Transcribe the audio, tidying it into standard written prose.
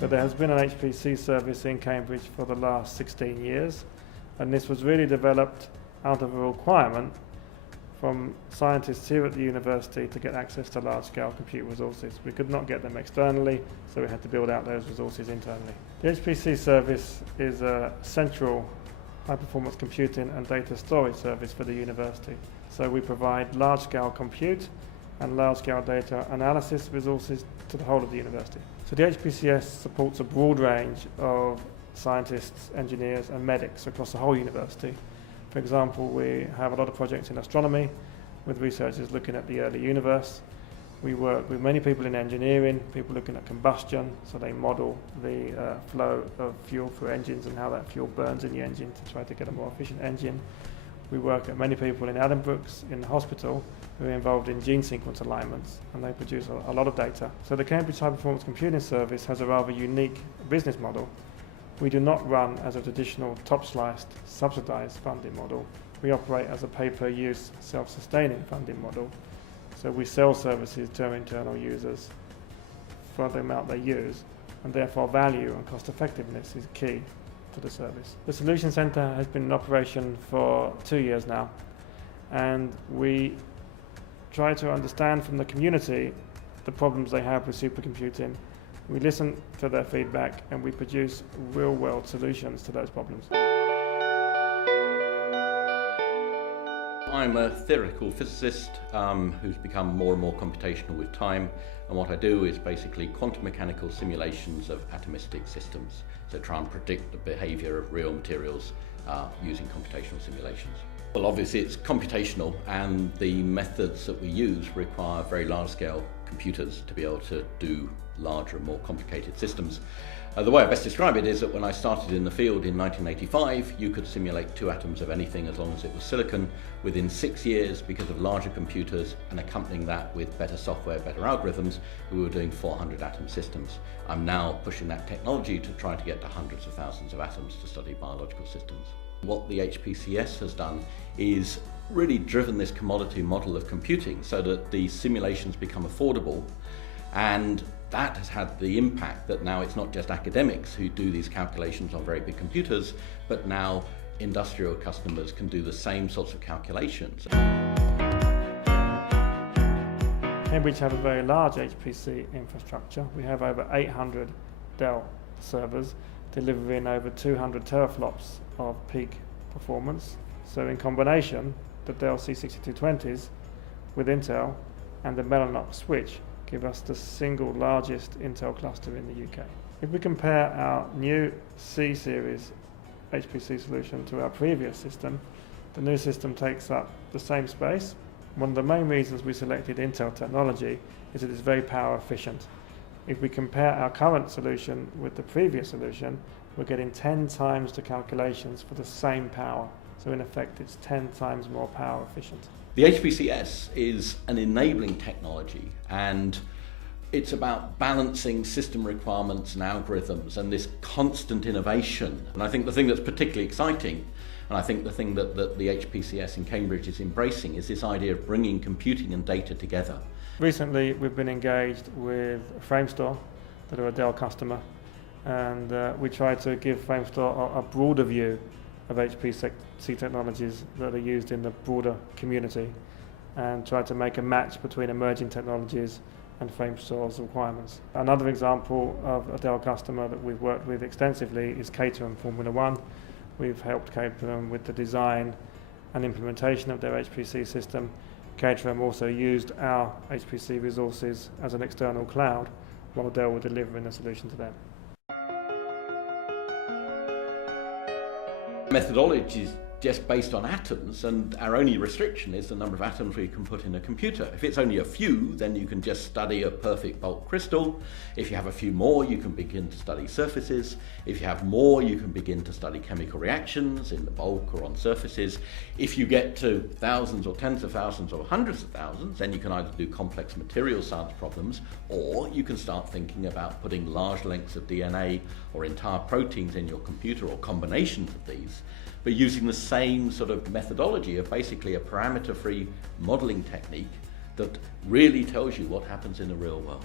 So there has been an HPC service in Cambridge for the last 16 years, and this was really developed out of a requirement from scientists here at the university to get access to large-scale compute resources. We could not get them externally, so we had to build out those resources internally. The HPC service is a central high-performance computing and data storage service for the university. So we provide large-scale compute and large-scale data analysis resources to the whole of the university. So the HPCS supports a broad range of scientists, engineers and medics across the whole university. For example, we have a lot of projects in astronomy with researchers looking at the early universe. We work with many people in engineering, people looking at combustion, so they model the flow of fuel through engines and how that fuel burns in the engine to try to get a more efficient engine. We work at many people in Addenbrooke's in the hospital who are involved in gene sequence alignments, and they produce a lot of data. So the Cambridge High Performance Computing Service has a rather unique business model. We do not run as a traditional top-sliced, subsidised funding model. We operate as a pay-per-use, self-sustaining funding model. So we sell services to our internal users for the amount they use, and therefore value and cost effectiveness is key to the service. The Solution Centre has been in operation for 2 years now, and we try to understand from the community the problems they have with supercomputing. We listen to their feedback and we produce real-world solutions to those problems. I'm a theoretical physicist who's become more and more computational with time, and what I do is basically quantum mechanical simulations of atomistic systems, so try and predict the behaviour of real materials using computational simulations. Well, obviously it's computational, and the methods that we use require very large-scale computers to be able to do larger and more complicated systems. The way I best describe it is that when I started in the field in 1985, you could simulate 2 atoms of anything as long as it was silicon. Within 6 years, because of larger computers and accompanying that with better software, better algorithms, we were doing 400 atom systems. I'm now pushing that technology to try to get to hundreds of thousands of atoms to study biological systems. What the HPCS has done is really driven this commodity model of computing so that the simulations become affordable, and that has had the impact that now it's not just academics who do these calculations on very big computers, but now industrial customers can do the same sorts of calculations. Cambridge have a very large HPC infrastructure. We have over 800 Dell servers delivering over 200 teraflops of peak performance. So in combination, the Dell C6220s with Intel and the Mellanox switch give us the single largest Intel cluster in the UK. If we compare our new C-series HPC solution to our previous system, the new system takes up the same space. One of the main reasons we selected Intel technology is that it's very power efficient. If we compare our current solution with the previous solution, we're getting 10 times the calculations for the same power. So in effect, it's 10 times more power efficient. The HPCS is an enabling technology, and it's about balancing system requirements and algorithms and this constant innovation. And I think the thing that's particularly exciting, and I think the thing that the HPCS in Cambridge is embracing, is this idea of bringing computing and data together. Recently, we've been engaged with Framestore, that are a Dell customer, and we try to give Framestore a broader view of HPC technologies that are used in the broader community, and try to make a match between emerging technologies and Framestore's requirements. Another example of a Dell customer that we've worked with extensively is Caterham Formula One. We've helped Caterham with the design and implementation of their HPC system. Caterham also used our HPC resources as an external cloud while Dell were delivering a solution to them. Methodology is just based on atoms, and our only restriction is the number of atoms we can put in a computer. If it's only a few, then you can just study a perfect bulk crystal. If you have a few more, you can begin to study surfaces. If you have more, you can begin to study chemical reactions in the bulk or on surfaces. If you get to thousands or tens of thousands or hundreds of thousands, then you can either do complex material science problems, or you can start thinking about putting large lengths of DNA or entire proteins in your computer, or combinations of these, but using the same sort of methodology of basically a parameter-free modeling technique that really tells you what happens in the real world.